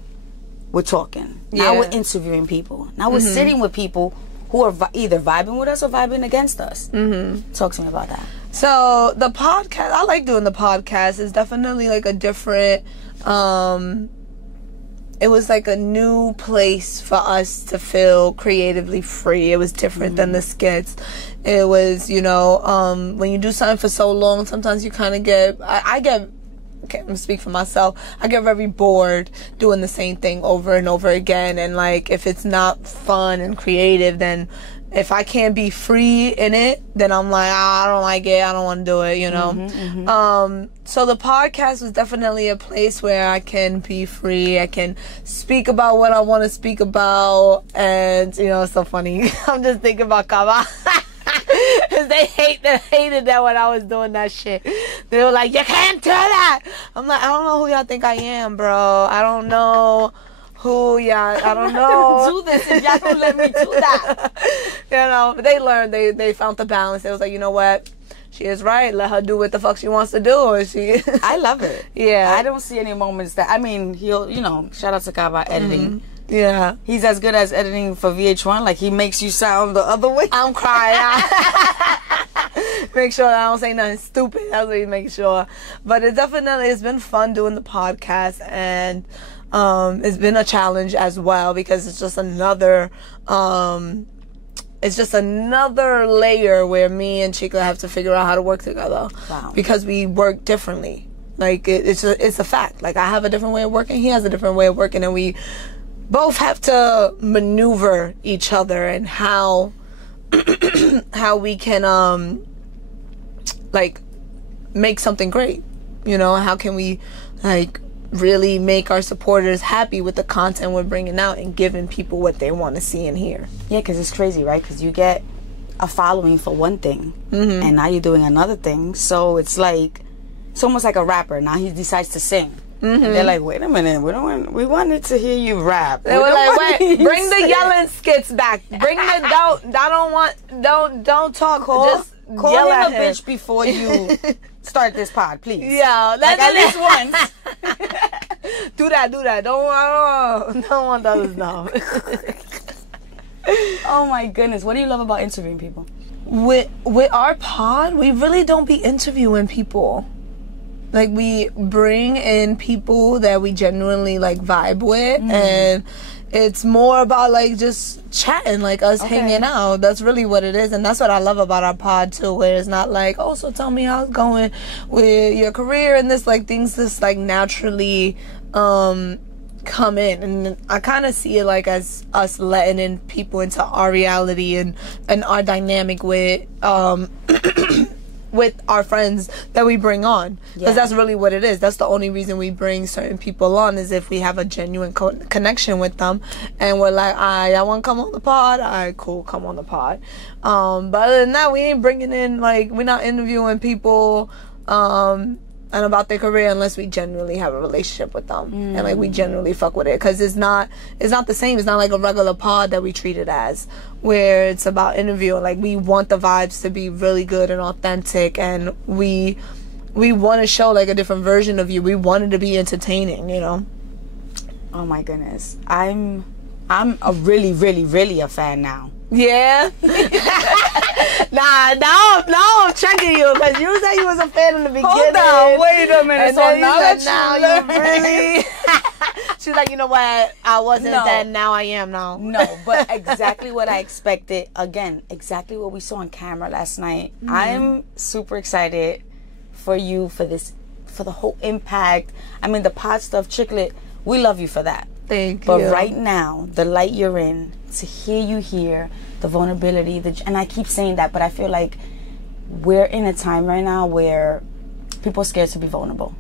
we're talking. Now we're interviewing people. Now we're sitting with people who are either vibing with us or vibing against us. Talk to me about that. So the podcast, I like doing the podcast. It's definitely like a different it was like a new place for us to feel creatively free. It was different than the skits. It was, you know, when you do something for so long, sometimes you kind of get, I can't speak for myself, I get very bored doing the same thing over and over again. And like, if it's not fun and creative, then if I can't be free in it, then I'm like, I don't like it, I don't want to do it, you know. So the podcast was definitely a place where I can be free. I can speak about what I want to speak about. And, you know, it's so funny. I'm just thinking about Kaba. Because they hated that when I was doing that shit. They were like, you can't do that. I'm like, I don't know who y'all think I am, bro. I don't know who y'all, I don't know. Do this if y'all don't let me do that. You know, but they learned, they found the balance. It was like, you know what? She is right. Let her do what the fuck she wants to do. And I love it. Yeah. I don't see any moments that, I mean, he'll, you know, shout out to Kaba editing. Yeah. He's as good as editing for VH1. Like, he makes you sound the other way. I'm crying. Make sure I don't say nothing stupid. That's what he makes sure. But it's been fun doing the podcast, and it's been a challenge as well, because it's just another layer where me and Chica have to figure out how to work together. Wow. Because we work differently. Like, it's a fact. Like, I have a different way of working, he has a different way of working, and we both have to maneuver each other, and how we can like make something great, you know. How can we like really make our supporters happy with the content we're bringing out and giving people what they want to see and hear. Yeah, because it's crazy, right? Because you get a following for one thing, and now you're doing another thing. So it's like, it's almost like a rapper. Now he decides to sing. And they're like, wait a minute, we wanted to hear you rap. They were like, wait, bring the yelling skits back. Bring the don't talk. Call yell him at a him. bitch before you start this pod, please. Yeah, like at least once. Do that. Don't want others know. Oh my goodness, what do you love about interviewing people? With our pod, we really don't be interviewing people. Like, we bring in people that we genuinely like vibe with, and it's more about like just chatting, like us hanging out. That's really what it is, and that's what I love about our pod too, where it's not like, oh, so tell me how it's going with your career and this, like, things just like naturally come in. And I kind of see it like as us letting in people into our reality and our dynamic with with our friends that we bring on, because that's really what it is. That's the only reason we bring certain people on, is if we have a genuine connection with them, and we're like, I want to come on the pod. Alright, cool, come on the pod. But other than that, we ain't bringing in, like, we're not interviewing people and about their career unless we genuinely have a relationship with them, and like we genuinely fuck with it, because it's not the same. It's not like a regular pod that we treat it as, where it's about interviewing. Like, we want the vibes to be really good and authentic, and we want to show like a different version of you. We want it to be entertaining, you know. Oh my goodness, I'm a really a fan now. Yeah. Now I'm checking you, because you said you was a fan in the beginning. Hold on, wait a minute. And so now you really. She's like, you know what? I wasn't then. Now I am now. No, but exactly what I expected. Again, exactly what we saw on camera last night. I'm super excited for you, for the whole impact. I mean, the pod stuff, Chicklet, we love you for that. Thank you. But right now, the light you're in, to hear you here, the vulnerability, and I keep saying that, but I feel like we're in a time right now where people are scared to be vulnerable.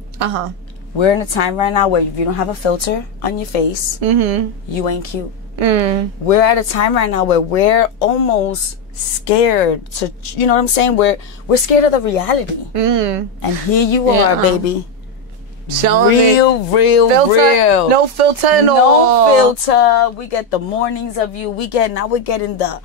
We're in a time right now where if you don't have a filter on your face, you ain't cute. We're at a time right now where we're almost scared to, you know what I'm saying? We're scared of the reality. And here you are, baby. Real. No filter and all. No filter. We get the mornings of you. Now we're getting the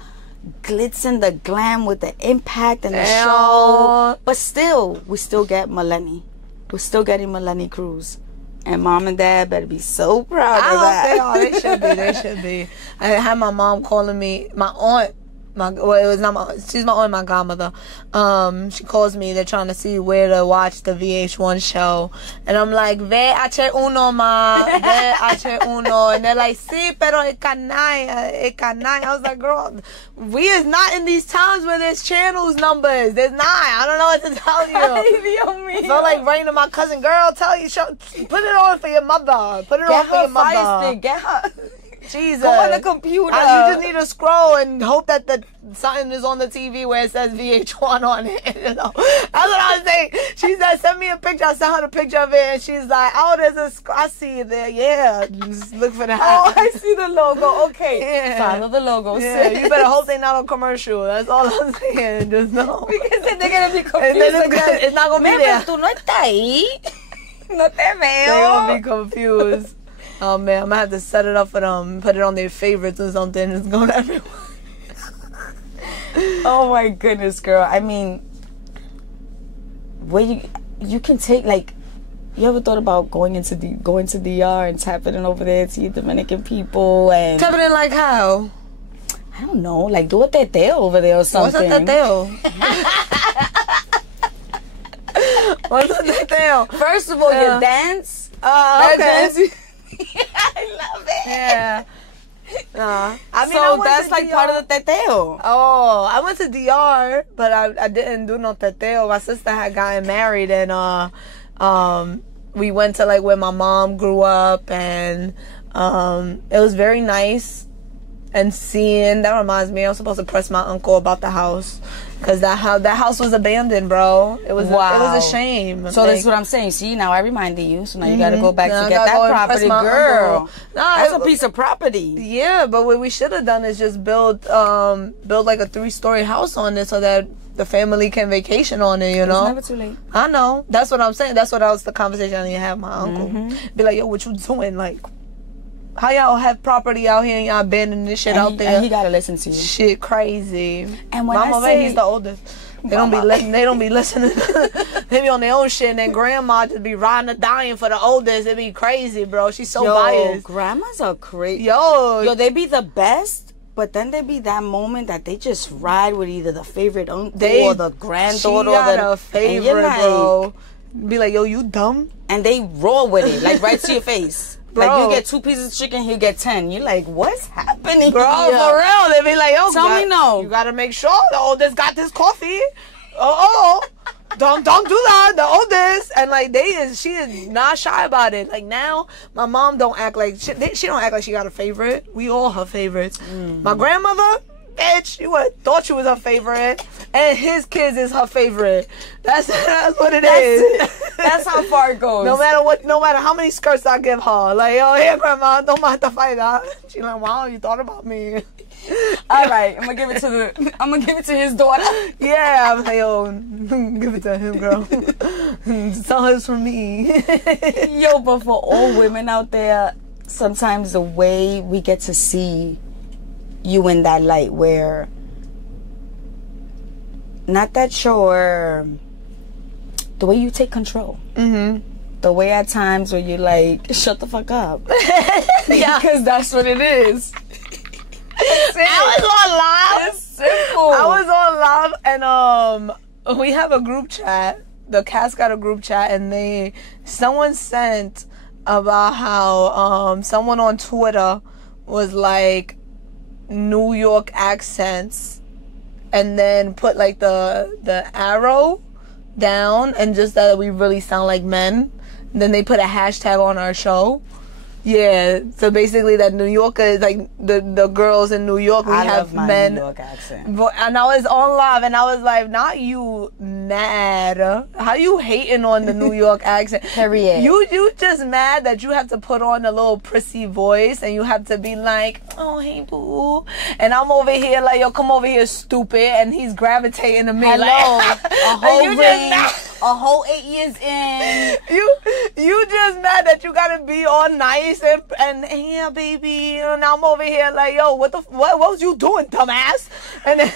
glitz and the glam with the impact and the show. But still, we still get Maleni. We're still getting Maleni Cruz. And mom and dad better be so proud of that. They should be. I had my mom calling me, my aunt it was not my, she's only my godmother. She calls me. They're trying to see where to watch the VH1 show, and I'm like, ve H1 ma, ve H1, and they're like, sí, pero el canal. I was like, girl, we is not in these towns where there's channels numbers. There's not. I don't know what to tell you. I felt like writing to my cousin, girl, put it on for your mother. Put it on for your mother. Get her. Jesus. Go on the computer. You just need to scroll and hope that something is on the TV where it says VH1 on it. You know? That's what I was saying. She said, send me a picture. I sent her the picture of it, and she's like, oh, I see it there. Yeah, just look for that. Oh, I see the logo. Okay. Yeah. Follow the logo. Yeah, you better hope they're not on commercial. That's all I'm saying. Just know. Because then they're going to be confused. It's not going to be there. Tú no estás ahí. No te veo. They're going to be confused. Oh man, I'm gonna have to set it up for them, put it on their favorites or something. It's going everywhere. Oh my goodness, girl. I mean, where you can take, like, you ever thought about going to DR and tapping in over there to your Dominican people and tapping in like how? I don't know, like do a teteo over there or something. What's a teteo? What's a teteo? First of all, you dance. Okay. Dance. I love it. Yeah. I mean, so that's like DR. Part of the teteo. Oh, I went to DR, but I didn't do no teteo. My sister had gotten married, and we went to like where my mom grew up, and it was very nice. And that reminds me, I was supposed to press my uncle about the house, because that house was abandoned, bro. It was a shame. So this is what I'm saying. See, now I reminded you. So now you got to go back to get that property, girl. That's a piece of property. Yeah, but what we should have done is just build like a 3-story house on it so that the family can vacation on it. You know, it's never too late. I know. That's what I'm saying. That's what was the conversation I need to have with my uncle. Be like, yo, what you doing? Like, how y'all have property out here and y'all abandoning this shit out there? And he gotta listen to you. Shit crazy. And when Mama, I say he's the oldest. They don't be listening. They be on their own shit, and then grandma just be riding or dying for the oldest. It be crazy, bro. She's so biased. Grandmas are crazy. Yo, they be the best, but then they be that moment that they just ride with either the favorite uncle or the granddaughter. She got a favorite, like, bro. Be like, yo, you dumb? And they roll with it, like right to your face. Bro. Like, you get 2 pieces of chicken, he'll get 10. You're like, what's happening bro, here? For real. They be like, yo, tell me no. You gotta make sure the oldest got this coffee. Don't do that. The oldest. And like, she is not shy about it. Like, now my mom don't act like she don't act like she got a favorite. We all her favorites. My grandmother, bitch, you would have thought she was her favorite, and his kids is her favorite. That's what it is. That's how far it goes. No matter how many skirts I give her, like, oh, here, grandma, don't have to fight that. She's like, wow, you thought about me. All right, I'm gonna give it to his daughter. Yeah, I'm like, yo, give it to him, girl. Tell her it's from me. Yo, but for all women out there, sometimes the way we get to see you in that light, where not that you're, the way you take control. The way at times where you're like, shut the fuck up. Yeah, because that's what it is. I was on live. It's simple. I was on live, and we have a group chat. The cast got a group chat, and someone sent about how someone on Twitter was like, New York accents, and then put like the arrow down, and just that we really sound like men. And then they put a hashtag on our show. Yeah, so basically that New Yorker is like the girls in New York. We have men. New York accent. And I was on live, and I was like, "Not you mad? How you hating on the New York accent? Period. You just mad that you have to put on a little prissy voice, and you have to be like, oh hey boo, and I'm over here like, yo, come over here, stupid, and he's gravitating to me. Hello, like, a whole ring, a whole 8 years in. You just mad that you gotta be all nice and yeah, baby. And I'm over here like, yo, what was you doing, dumbass? And then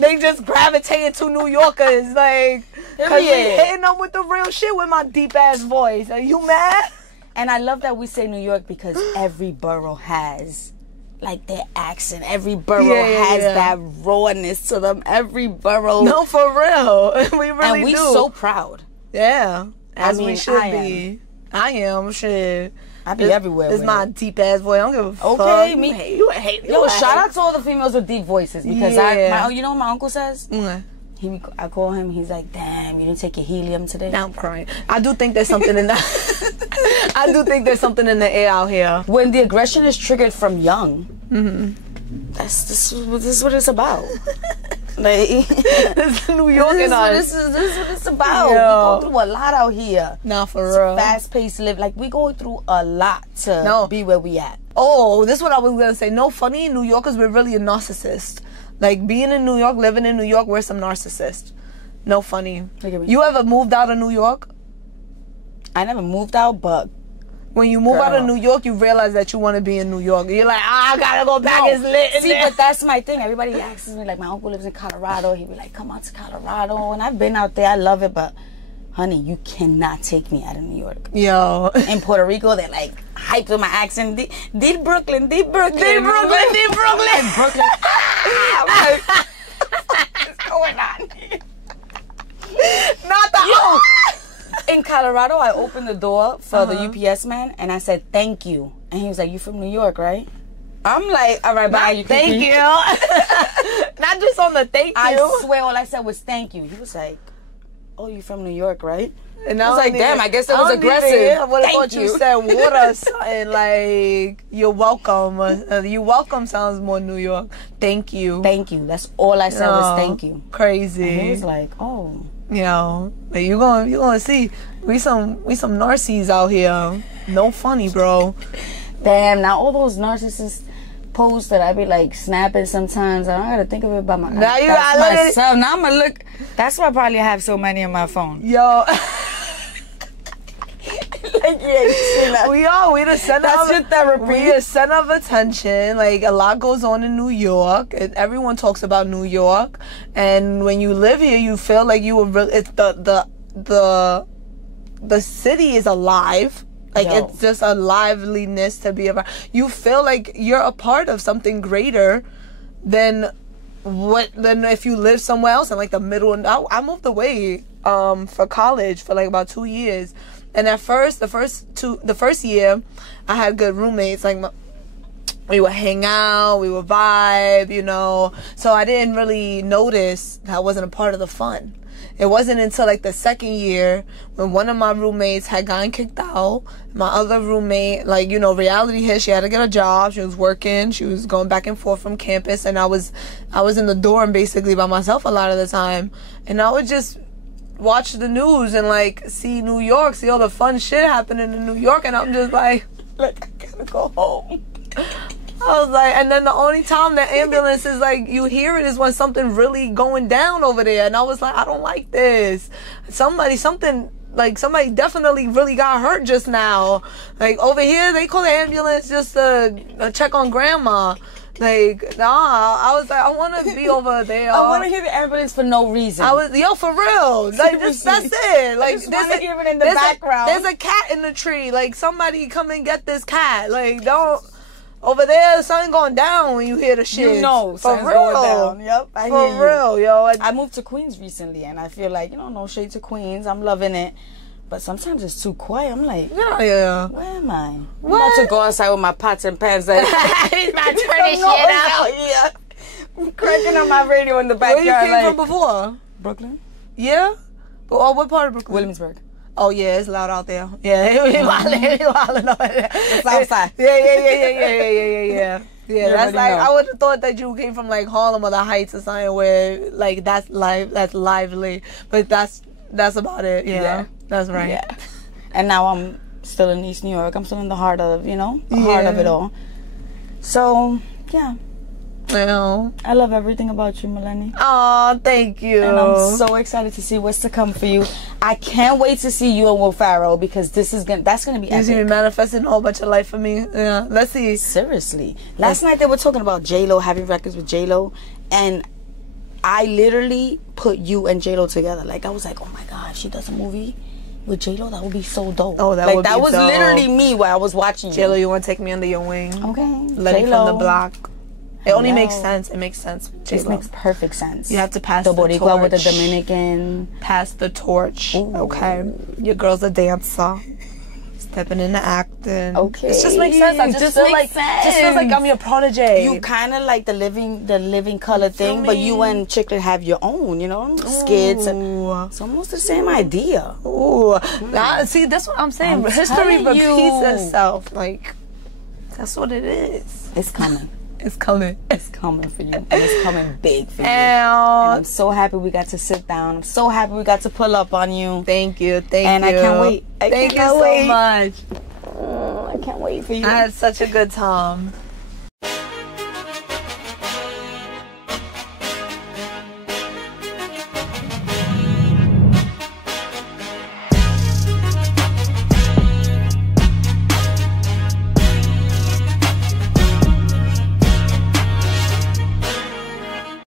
they just gravitated to New Yorkers, like, cause we hitting them with the real shit with my deep ass voice. Are you mad? And I love that we say New York because every borough has like their accent. Every borough has that rawness to them. Every borough. No, for real. We really and we do. So proud. Yeah. As we should I be. I am. Shit. I be everywhere. It's my deep ass voice. I don't give a fuck. Okay, You hate. Yo, shout out to all the females with deep voices because you know what my uncle says? I call him. He's like, damn, you didn't take your helium today. Now I'm crying. I do think there's something in that. I do think there's something in the air out here. When the aggression is triggered from young, this is what it's about. Like, this is New York and this is what it's about. Yo. We go through a lot out here. Nah, for real. Fast paced live. Like, we go through a lot to be where we at. Oh, this is what I was gonna say. No, funny, New Yorkers, we're really a narcissist. Like, being in New York, living in New York, we're some narcissists. No funny. You ever moved out of New York? I never moved out, but when you move out of New York, you realize that you want to be in New York. You're like, I gotta go back. It's lit. See, but that's my thing. Everybody asks me, like, my uncle lives in Colorado. He'd be like, come out to Colorado. And I've been out there. I love it, but honey, you cannot take me out of New York. Yo. In Puerto Rico, they're like hyped with my accent. Deep Brooklyn, deep Brooklyn. Deep Brooklyn, deep Brooklyn. Brooklyn. I'm like, what's going on here? Not the In Colorado, I opened the door for the UPS man, and I said, thank you. And he was like, you from New York, right? I'm like, all right, bye. Thank you. Not just on the thank you. I swear all I said was thank you. He was like, oh, you from New York, right? And I was like, damn, I guess it was aggressive. I would have thought you said water something like, you're welcome. You welcome sounds more New York. Thank you. Thank you. That's all I said was thank you. Crazy. And he was like, oh. Yo, you gonna see we some narcissists out here. No funny, bro. Damn, now all those narcissist posts that I be like snapping sometimes, I gotta think of it by my now you gotta look myself. Now I'm gonna look. That's why I probably have so many on my phone. Yo. Like, yeah, you see that. We the center That's your therapy. We the center of attention. Like, a lot goes on in New York. Everyone talks about New York, and when you live here, you feel like you were really. It's the city is alive. Like, it's just a liveliness to be around. You feel like you're a part of something greater than if you live somewhere else in like the middle. And I moved away for college for like about 2 years. And at first, the first year, I had good roommates. Like, we would hang out, we would vibe, you know. So I didn't really notice that I wasn't a part of the fun. It wasn't until like the second year when one of my roommates had gotten kicked out. My other roommate, like, you know, reality hit. She had to get a job. She was working. She was going back and forth from campus. And I was in the dorm basically by myself a lot of the time. And I would just watch the news and like see New York, see all the fun shit happening in New York, and I'm just like I gotta go home. I was like, and then the only time the ambulance is like you hear it is when something really going down over there, and I was like, I don't like this. Somebody definitely really got hurt just now. Like, over here they call the ambulance just to check on grandma. Like, nah, I was like, I want to be over there. I want to hear the ambulance for no reason. For real. Like, that's it. Like, there's hear it in the background. There's a cat in the tree. Like, somebody come and get this cat. Like, don't. Over there, something going down when you hear the shit. You know, something's going down. Yep, I hear you. For real, yo. I moved to Queens recently, and I feel like, no shade to Queens. I'm loving it. But sometimes it's too quiet. I'm like, yeah. Where am I? I'm about to go outside with my pots and pans. Like, he's about to turn this shit out. Yeah. I'm cranking on my radio in the backyard. Where you came from before? Brooklyn. Yeah? Oh, what part of Brooklyn? Williamsburg. Oh, yeah, it's loud out there. Yeah, he wilding over there. It's outside. Yeah. Yeah, that's like, I would have thought that you came from like Harlem or the Heights or something where like that's lively. But that's about it. Yeah. That's right. Yeah. And now I'm still in East New York. I'm still in the heart of, heart of it all. So, yeah. Well, I love everything about you, Maleni. Oh, thank you. And I'm so excited to see what's to come for you. I can't wait to see you and Will Ferrell because that's gonna be epic. He's gonna be manifesting a whole bunch of life for me. Yeah, let's see. Seriously, last night they were talking about J-Lo having records with J-Lo, and I literally put you and J-Lo together. Like, I was like, oh my God, she does a movie with J-Lo, that would be so dope. Oh, that like, would be that was dope. literally me while I was watching J-Lo, you want to take me under your wing? Okay. Lenny J-Lo. from the block. It only makes sense. It makes sense. This makes perfect sense. You have to pass the the Boricua torch. with the Dominican. Pass the torch. Ooh. Okay. Your girl's a dancer. Stepping into acting. Okay. It just makes sense. I just feel like I'm your protege. You kind of like the living color thing, but you and Chiclet have your own, you know, skits. It's almost the same idea. Ooh. See, that's what I'm saying. History repeats itself. Like, that's what it is. It's coming. It's coming. It's coming for you. And it's coming big for you. And I'm so happy we got to sit down. I'm so happy we got to pull up on you. Thank you. Thank you. And I can't wait. Thank you so much. I can't wait for you. I had such a good time.